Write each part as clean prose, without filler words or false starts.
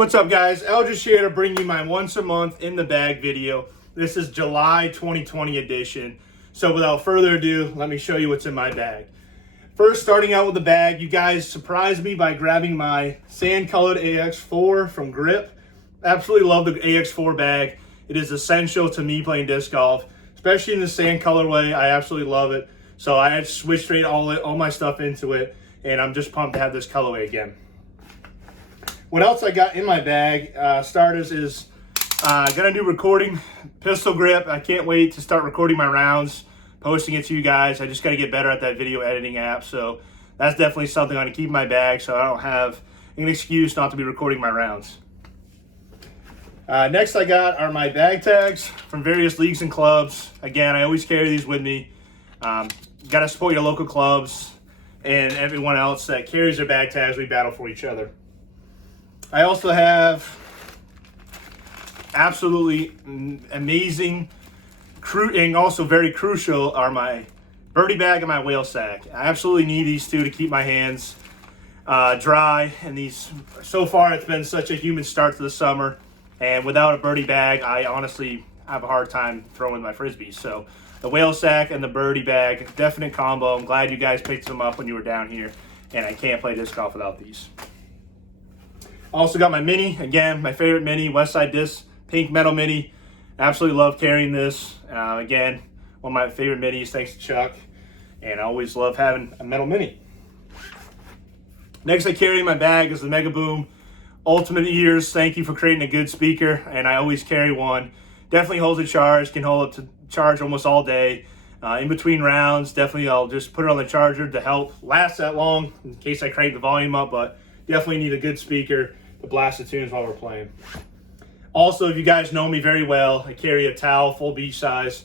What's up, guys? Eldridge here to bring you my once a month in the bag video. This is July 2020 edition. So without further ado, let me show you what's in my bag. First, starting out with the bag, you guys surprised me by grabbing my sand colored AX4 from Grip. Absolutely love the AX4 bag. It is essential to me playing disc golf, especially in the sand colorway. I absolutely love it. So I had switched straight all my stuff into it, and I'm just pumped to have this colorway again. What else I got in my bag, starters, is gonna do recording, pistol grip. I can't wait to start recording my rounds, posting it to you guys. I just gotta get better at that video editing app, so that's definitely something I'm gonna keep in my bag so I don't have an excuse not to be recording my rounds. Next I got are my bag tags from various leagues and clubs. Again, I always carry these with me. Gotta support your local clubs and everyone else that carries their bag tags. We battle for each other. I also have absolutely amazing, and also very crucial, are my birdie bag and my whale sack. I absolutely need these two to keep my hands dry. And these, so far, it's been such a humid start to the summer. And without a birdie bag, I honestly have a hard time throwing my frisbees. So the whale sack and the birdie bag, definite combo. I'm glad you guys picked them up when you were down here. And I can't play disc golf without these. Also got my mini, again, my favorite mini, Westside Disc, pink metal mini. Absolutely love carrying this. Again, one of my favorite minis, thanks to Chuck. And I always love having a metal mini. Next I carry in my bag is the Mega Boom Ultimate Ears. Thank you for creating a good speaker, and I always carry one. Definitely holds a charge, can hold up to charge almost all day. In between rounds, definitely I'll just put it on the charger to help last that long in case I crank the volume up, but definitely need a good speaker to blast the tunes while we're playing. Also, if you guys know me very well, I carry a towel, full beach size.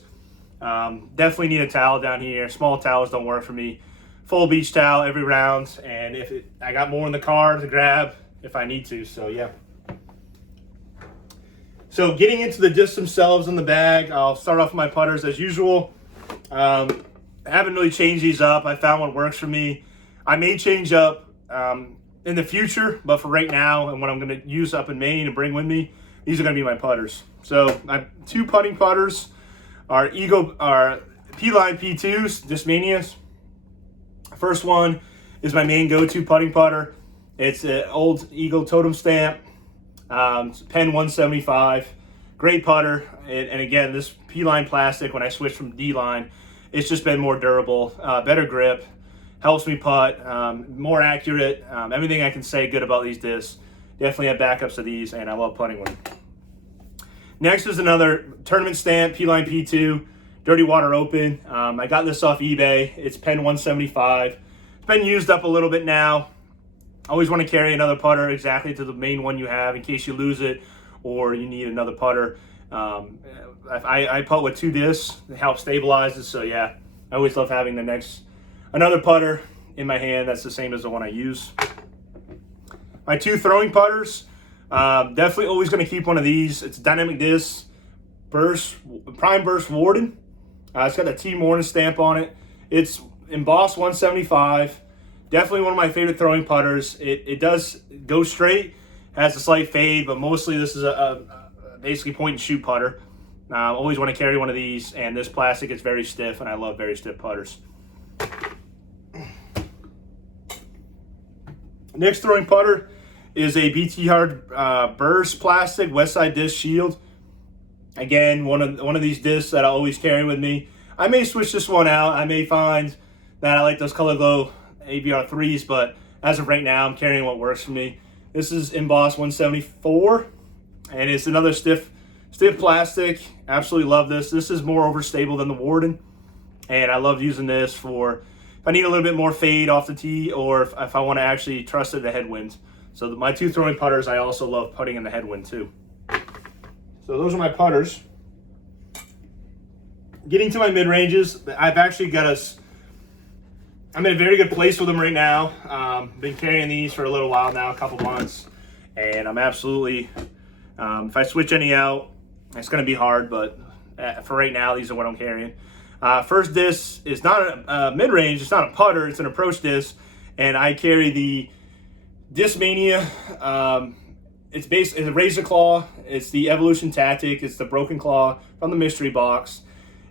Definitely need a towel down here. Small towels don't work for me. Full beach towel every round, and I got more in the car to grab if I need to, so yeah. So getting into the discs themselves in the bag, I'll start off with my putters as usual. I haven't really changed these up. I found what works for me. I may change up in the future, but for right now and what I'm going to use up in Maine and bring with me, these are going to be my putters. So my two putting putters are P-Line P2s, Discmanias. First one is my main go-to putting putter. It's an old Eagle Totem Stamp, Pen 175. Great putter, and again, this P-Line plastic, when I switched from D-Line, it's just been more durable, better grip. Helps me putt, more accurate. Everything I can say good about these discs. Definitely have backups of these, and I love putting with them. Next is another tournament stamp, P-Line P2, Dirty Water Open. I got this off eBay. It's Pen 175. It's been used up a little bit now. Always want to carry another putter exactly to the main one you have in case you lose it or you need another putter. I putt with two discs. They help stabilize it, so yeah. I always love having another putter in my hand that's the same as the one I use. My two throwing putters, definitely always going to keep one of these. It's Dynamic Disc Prime Burst Warden. It's got the T Morton stamp on it. It's embossed 175. Definitely one of my favorite throwing putters. It does go straight, has a slight fade, but mostly this is a basically point and shoot putter. Always want to carry one of these, and this plastic is very stiff, and I love very stiff putters. Next throwing putter is a BT Hard Burst Plastic Westside Disc Shield. Again, one of these discs that I always carry with me. I may switch this one out. I may find that I like those Color Glow ABR 3s, but as of right now, I'm carrying what works for me. This is embossed 174, and it's another stiff plastic. Absolutely love this. This is more overstable than the Warden, and I love using this for if I need a little bit more fade off the tee, or if I want to actually trust it the headwinds. So my two throwing putters, I also love putting in the headwind too. So those are my putters. Getting to my mid-ranges, I've actually I'm in a very good place with them right now. Been carrying these for a little while now, a couple months, and I'm absolutely, if I switch any out, it's going to be hard, but for right now, these are what I'm carrying. First disc is not a mid-range, it's not a putter, it's an approach disc, and I carry the Discmania it's basically the Razor Claw. It's the Evolution Tactic. It's the Broken Claw from the mystery box.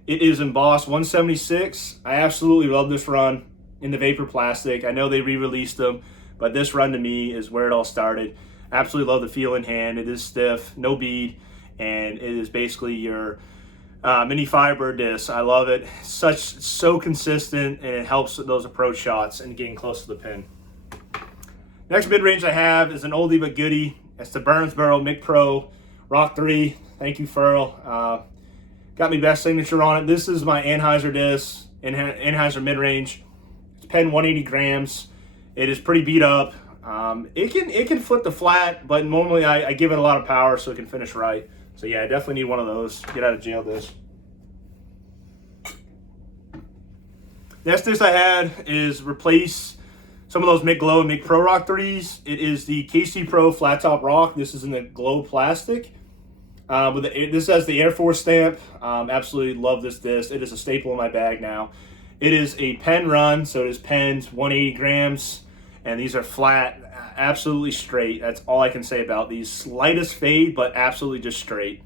It is embossed 176. I absolutely love this run in the Vapor Plastic. I know they re-released them, but this run to me is where it all started. Absolutely love the feel in hand. It is stiff, no bead, and it is basically your mini fiber disc. I love it. So consistent, and it helps with those approach shots and getting close to the pin. Next mid-range I have is an oldie but goodie. It's the Burnsboro Mic Pro Rock 3. Thank you, Furl. Got me best signature on it. This is my Anheuser disc, Anheuser mid-range. It's pen 180 grams. It is pretty beat up. It can flip the flat, but normally I give it a lot of power so it can finish right. So yeah, I definitely need one of those. Get out of jail disc. Next disc I had is replace some of those Mic Glow and Mic Pro Rock 3s. It is the KC Pro Flat Top Rock. This is in the Glow plastic. This has the Air Force stamp. Absolutely love this disc. It is a staple in my bag now. It is a pen run, so it is pens 180 grams, and these are flat, absolutely straight. That's all I can say about these. Slightest fade, but absolutely just straight.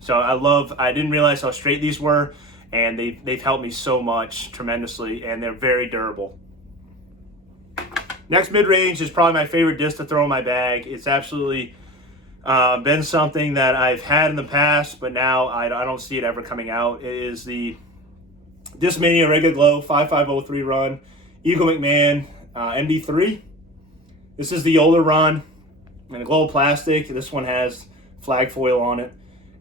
So I didn't realize how straight these were, and they've helped me so much, tremendously, and they're very durable. Next mid-range is probably my favorite disc to throw in my bag. It's absolutely been something that I've had in the past, but now I don't see it ever coming out. It is the Discmania Regular Glow 5503 run, Eagle McMahon MD3. This is the older run in a Glow plastic. This one has flag foil on it.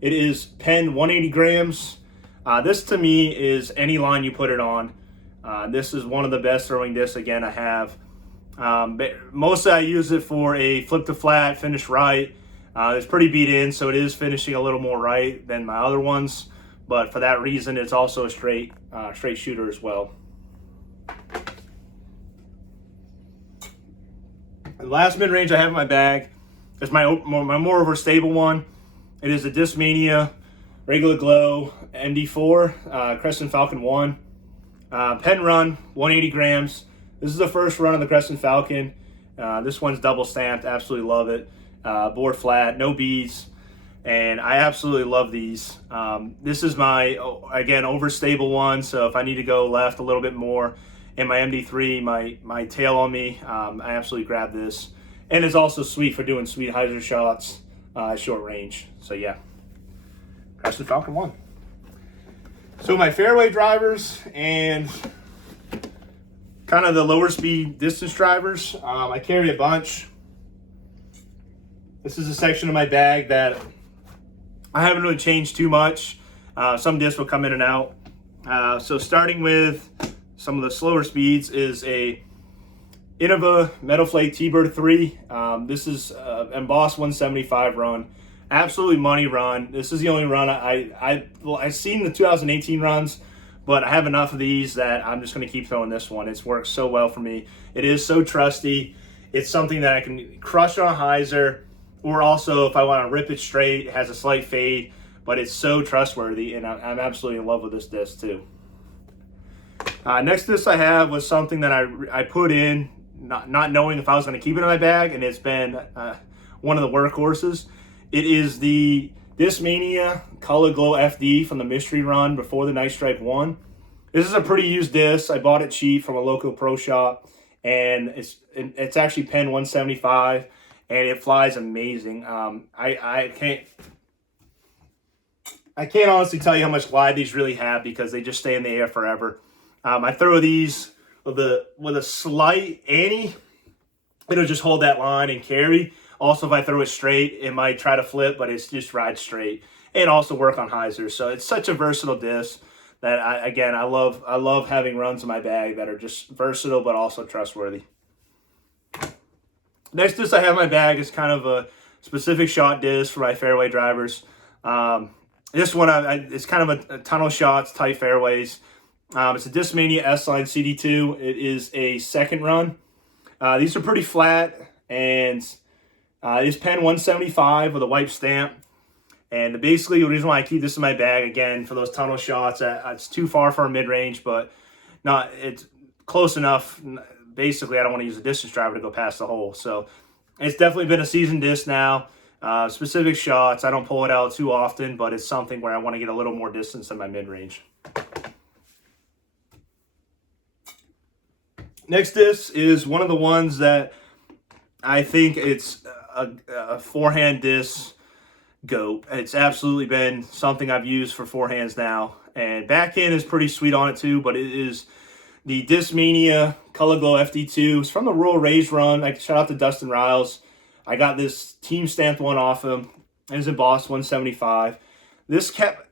It is pen 180 grams. This to me is any line you put it on. This is one of the best throwing discs again I have. Mostly I use it for a flip to flat, finish right. It's pretty beat in, so it is finishing a little more right than my other ones. But for that reason, it's also a straight shooter as well. The last mid-range I have in my bag is my more overstable one. It is a Discmania Regular Glow MD4 Crescent Falcon 1. Pen run, 180 grams. This is the first run of the Crescent Falcon. This one's double stamped. Absolutely love it. Board flat, no beads. And I absolutely love these. This is my, again, overstable one. So if I need to go left a little bit more in my MD3, my tail on me, I absolutely grab this. And it's also sweet for doing sweet hyzer shots, short range. So yeah, Crescent Falcon 1. So my fairway drivers and kind of the lower speed distance drivers, I carry a bunch. This is a section of my bag that I haven't really changed too much. Some discs will come in and out. So starting with some of the slower speeds is a Innova Metal Flake T-Bird 3. This is embossed 175 run. Absolutely money run. This is the only run I've seen the 2018 runs, but I have enough of these that I'm just going to keep throwing this one. It's worked so well for me. It is so trusty. It's something that I can crush on a hyzer, or also if I want to rip it straight, it has a slight fade, but it's so trustworthy, and I'm absolutely in love with this disc too. Next disc I have was something that I put in, not knowing if I was going to keep it in my bag, and it's been one of the workhorses. It is the Discmania Color Glow FD from the Mystery Run before the Night Strike 1. This is a pretty used disc. I bought it cheap from a local pro shop, and it's actually pen 175, and it flies amazing. I can't honestly tell you how much glide these really have because they just stay in the air forever. I throw these with a slight Annie, it'll just hold that line and carry. Also, if I throw it straight, it might try to flip, but it's just ride straight, and also work on hyzers. So it's such a versatile disc that I love having runs in my bag that are just versatile but also trustworthy. Next disc I have in my bag is kind of a specific shot disc for my fairway drivers. This one it's kind of a tunnel shots, tight fairways. It's a Discmania S-Line CD2. It is a second run. These are pretty flat, and it's pen 175 with a wipe stamp. And basically the reason why I keep this in my bag, again, for those tunnel shots, it's too far for a mid-range, but it's close enough. Basically, I don't want to use a distance driver to go past the hole. So it's definitely been a seasoned disc now. Specific shots, I don't pull it out too often, but it's something where I want to get a little more distance than my mid-range. Next disc is one of the ones that I think it's a forehand disc GOAT. It's absolutely been something I've used for forehands now. And backhand is pretty sweet on it too, but it is the Discmania Color Glow FD2. It's from the Rural Raised run. I shout out to Dustin Riles. I got this team stamped one off him. It was embossed 175. This kept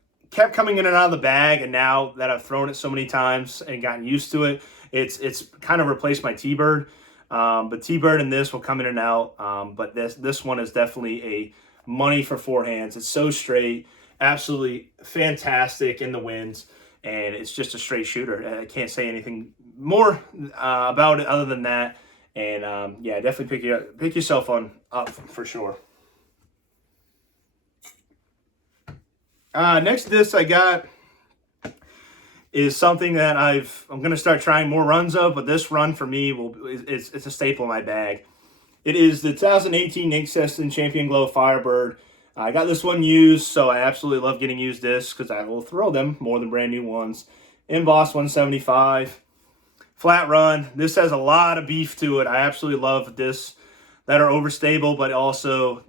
coming in and out of the bag, and now that I've thrown it so many times and gotten used to it, it's kind of replaced my T-Bird. But T-Bird and this will come in and out. But this one is definitely a money for forehands. It's so straight, absolutely fantastic in the winds, and it's just a straight shooter. I can't say anything more about it other than that. And yeah, definitely pick yourself up for sure. Next disc I got is something that I'm going to start trying more runs of, but this run for me it's a staple in my bag. It is the 2018 Nick Seston Champion Glow Firebird. I got this one used, so I absolutely love getting used discs because I will throw them more than brand new ones. Embossed 175. Flat run. This has a lot of beef to it. I absolutely love discs that are overstable, but also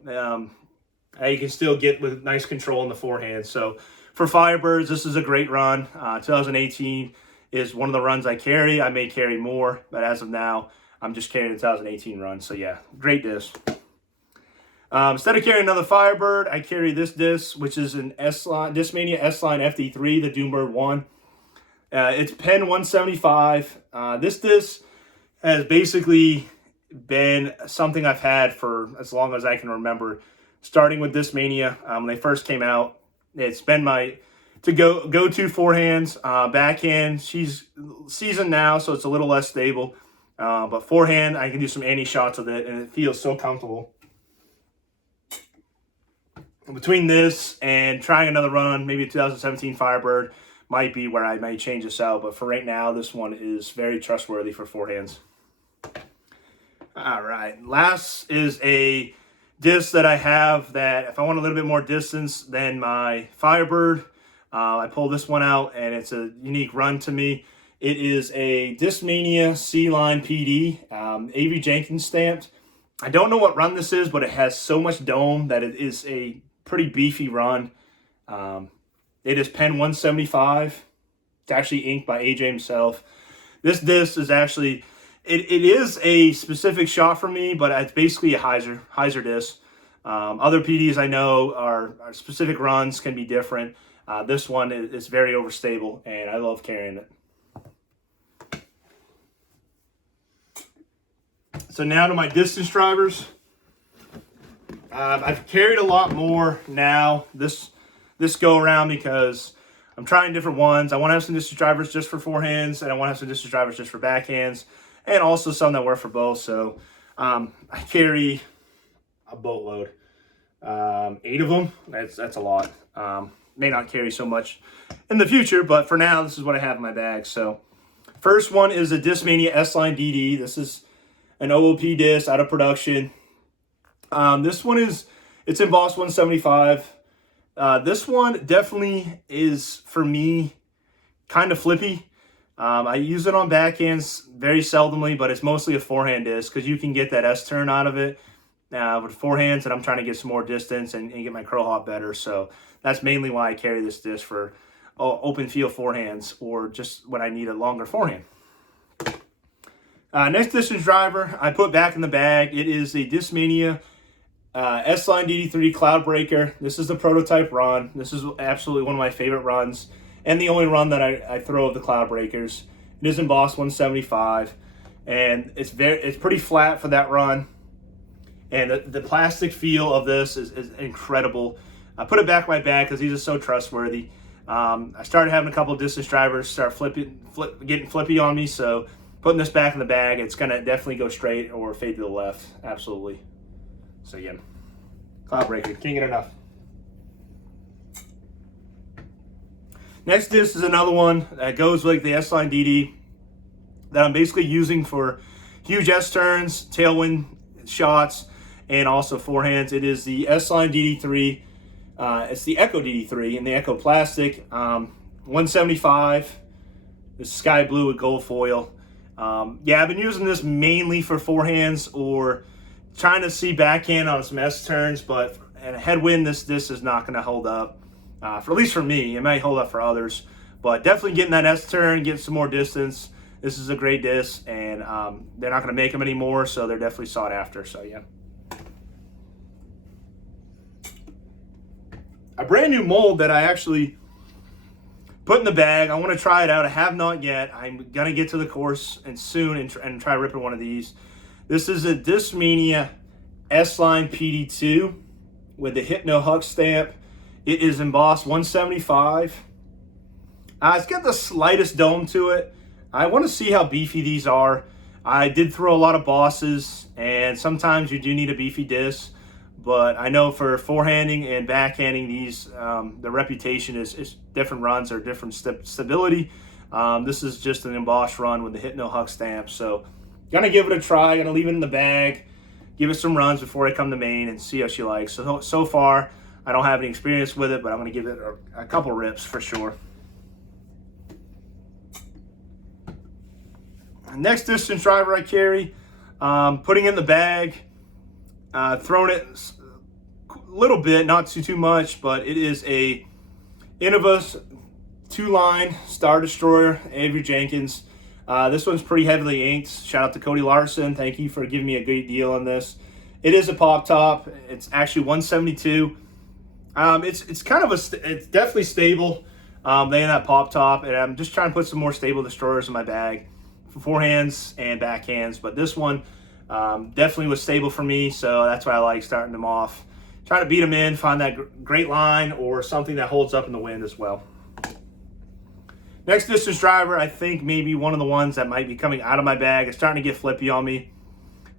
you can still get with nice control in the forehand. So for Firebirds, this is a great run. 2018 is one of the runs I carry. I may carry more, but as of now, I'm just carrying the 2018 run. So yeah, great disc. Instead of carrying another Firebird, I carry this disc, which is an Discmania S-Line FD3, the Doombird 1. It's pen 175. This disc has basically been something I've had for as long as I can remember, starting with Discmania. When they first came out, it's been my go-to forehands. Backhand, she's seasoned now, so it's a little less stable. But forehand, I can do some anti-shots with it, and it feels so comfortable. Between this and trying another run, maybe a 2017 Firebird, might be where I might change this out. But for right now, this one is very trustworthy for forehands. All right, last is a disc that I have that if I want a little bit more distance than my Firebird, I pull this one out, and it's a unique run to me. It is a Discmania C-Line PD, A.V. Jenkins stamped. I don't know what run this is, but it has so much dome that it is a pretty beefy run. It is pen 175. It's actually inked by AJ himself. This disc is actually, it is a specific shot for me, but it's basically a hyzer disc. Other PDs I know are specific runs can be different. This one is very overstable, and I love carrying it. So now to my distance drivers. I've carried a lot more now this go around because I'm trying different ones. I want to have some distance drivers just for forehands, and I want to have some distance drivers just for backhands, and also some that work for both. So I carry a boatload, 8 of them. That's a lot. May not carry so much in the future, but for now, this is what I have in my bag. So first one is a Discmania S-Line DD. This is an OOP disc out of production. This one it's embossed 175. This one definitely is, for me, kind of flippy. I use it on backhands very seldomly, but it's mostly a forehand disc because you can get that S-turn out of it with forehands, and I'm trying to get some more distance and get my curl hop better. So that's mainly why I carry this disc for open field forehands or just when I need a longer forehand. Next distance driver I put back in the bag. It is the Discmania S-Line DD3 Cloudbreaker. This is the prototype run. This is absolutely one of my favorite runs and the only run that I throw of the Cloudbreakers. It is embossed 175, and it's pretty flat for that run. And the plastic feel of this is incredible. I put it back in my bag because these are so trustworthy. I started having a couple of distance drivers start getting flippy on me, so putting this back in the bag, it's going to definitely go straight or fade to the left. Absolutely. So again, Cloudbreaker, can't get enough. Next disc is another one that goes like the S-Line DD that I'm basically using for huge S-turns, tailwind shots, and also forehands. It is the S-Line DD3. It's the Echo DD3 in the Echo Plastic. 175. The sky blue with gold foil. Yeah, I've been using this mainly for forehands or trying to see backhand on some S turns, but in a headwind, this is not going to hold up. For at least for me, it might hold up for others, but definitely getting that S turn, getting some more distance. This is a great disc, and they're not going to make them anymore, so they're definitely sought after. So yeah. A brand new mold that I actually put in the bag. I want to try it out. I have not yet. I'm going to get to the course and soon and try ripping one of these. This is a Discmania S-Line PD2 with the Hypno Huck stamp. It is embossed 175. It's got the slightest dome to it. I want to see how beefy these are. I did throw a lot of bosses, and sometimes you do need a beefy disc. But I know for forehanding and backhanding these, the reputation is different runs or different stability. This is just an embossed run with the Hypno Huck stamp. So gonna give it a try, gonna leave it in the bag, give it some runs before I come to Maine and see how she likes. So far, I don't have any experience with it, but I'm gonna give it a couple rips for sure. Next distance driver I carry, putting in the bag, throwing it a little bit, not too much, but it is a Innova 2-line Star Destroyer, Avery Jenkins. This one's pretty heavily inked. Shout out to Cody Larson. Thank you for giving me a great deal on this. It is a pop top. It's actually 172. It's kind of it's definitely stable. Laying that pop top, and I'm just trying to put some more stable destroyers in my bag for forehands and backhands. But this one definitely was stable for me, so that's why I like starting them off. Trying to beat them in, find that great line or something that holds up in the wind as well. Next distance driver, I think maybe one of the ones that might be coming out of my bag. It's starting to get flippy on me.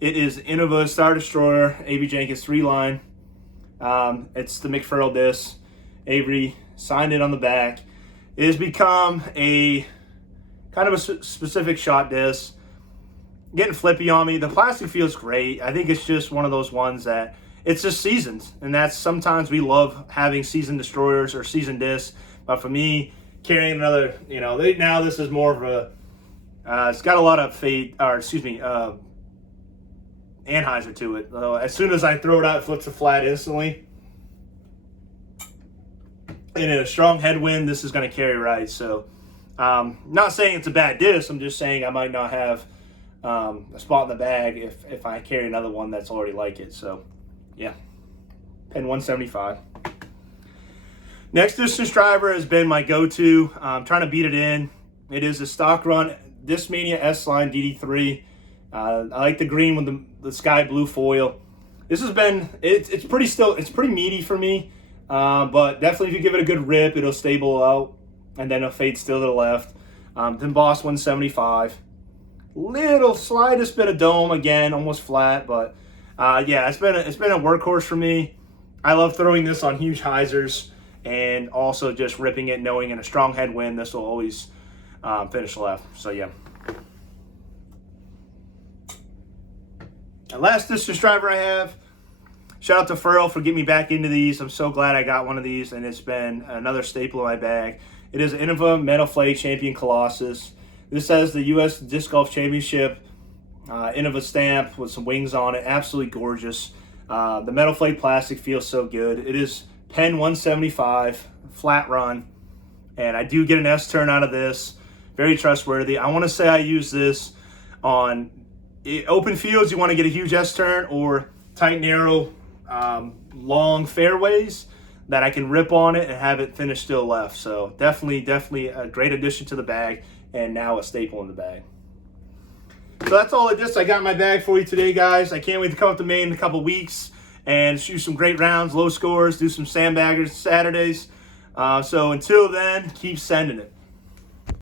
It is Innova Star Destroyer, Avery Jenkins 3-line. It's the McFurl disc. Avery signed it on the back. It has become a kind of a specific shot disc. Getting flippy on me. The plastic feels great. I think it's just one of those ones that it's just seasons, and that's sometimes we love having seasoned destroyers or seasoned discs. But for me, carrying another, now this is more of a. It's got a lot of Anheuser to it. As soon as I throw it out, it flips a flat instantly. And in a strong headwind, this is going to carry right. So, not saying it's a bad disc. I'm just saying I might not have a spot in the bag if I carry another one that's already like it. So, yeah, pen 175. Next distance driver has been my go-to. I'm trying to beat it in. It is a stock run Discmania S-Line DD3. I like the green with the sky blue foil. This has been it's pretty meaty for me, but definitely if you give it a good rip, it'll stable out and then it'll fade still to the left. It's embossed 175. Little slightest bit of dome again, almost flat, but yeah, it's been a workhorse for me. I love throwing this on huge hyzers and also just ripping it, knowing in a strong headwind this will always finish left. So yeah. And last distance driver I have, shout out to Furl for getting me back into these. I'm so glad I got one of these, and it's been another staple in my bag. It is Innova Metal Flake Champion Colossus. This has the U.S. Disc Golf Championship Innova stamp with some wings on it. Absolutely gorgeous. The metal flake plastic feels so good. It is pen 175, flat run, and I do get an S turn out of this. Very trustworthy. I want to say I use this on open fields. You want to get a huge S turn, or tight, narrow, long fairways that I can rip on it and have it finish still left. So definitely a great addition to the bag, and now a staple in the bag. So that's all of this I got in my bag for you today, guys. I can't wait to come up to Maine in a couple weeks and shoot some great rounds, low scores, do some sandbaggers Saturdays. So until then, keep sending it.